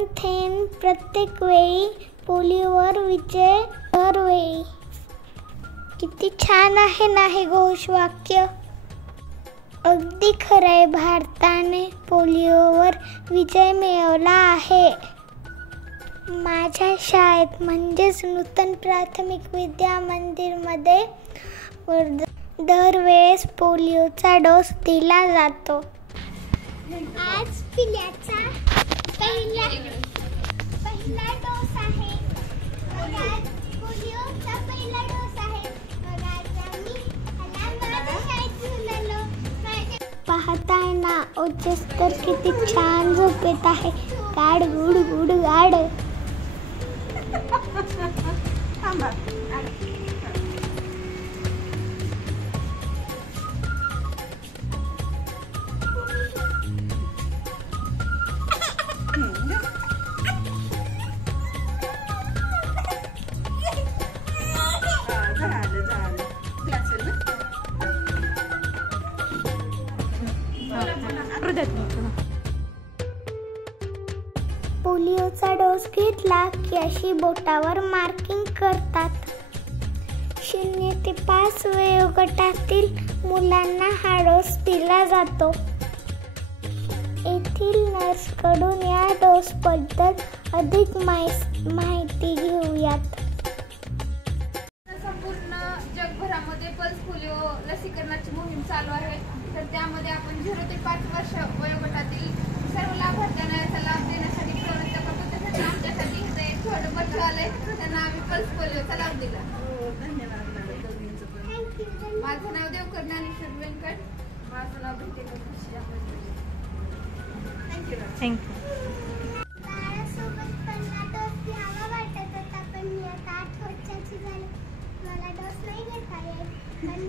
दोन थेंब प्रत्येक वेळी, पोलिओवर विजय दरवेळी. किती छान आहे ना हे घोषवाक्य. अगदी खरंय, भारताने पोलिओवर विजय मिळवला आहे. माझ्या शाळेत म्हणजेच नूतन प्राथमिक विद्या मंदिरमध्ये दरवेळेस पोलिओचा डोस दिला जातो. आज पिल्याचा पहिला डोस आहे. पोलिओचा पहिला डोस आहे. पाहताय ना, ओजस तर किती छान झोपेत आहे. गाड गुड गुड गाड. पोलिओचा डोस घेतला की अशी बोटावर मार्किंग करतात. 0 ते 5 वयोगटातील मुलांना हा डोस दिला जातो. येथील नर्सकडून या डोसबद्दल अधिक माहिती घेऊयात. संपूर्ण जगभरामध्ये पल्स पोलिओ लसीकरणाची मोहीम चालू आहे. तर त्यामध्ये आपण 0 ते 5 वर्ष वयोगटातील सर्व लाभार्थ्यांना याचा लाभ देण्यासाठी प्रवृत्त करतो. त्यासाठी आमच्यासाठी इथे एक छोटं बच्चू आलंय, त्यांना आम्ही पल्स पोलिओचा लाभ दिला. माझं नाव देवकर ज्ञानेश्वर व्यंकट. माझं नाव भेटेल. थँक्यू. बाळासोबत मला डोस घ्यावा वाटत होता, पण मी आता 8 वर्षाची झाली. मला डोस नाही घेता येत, पण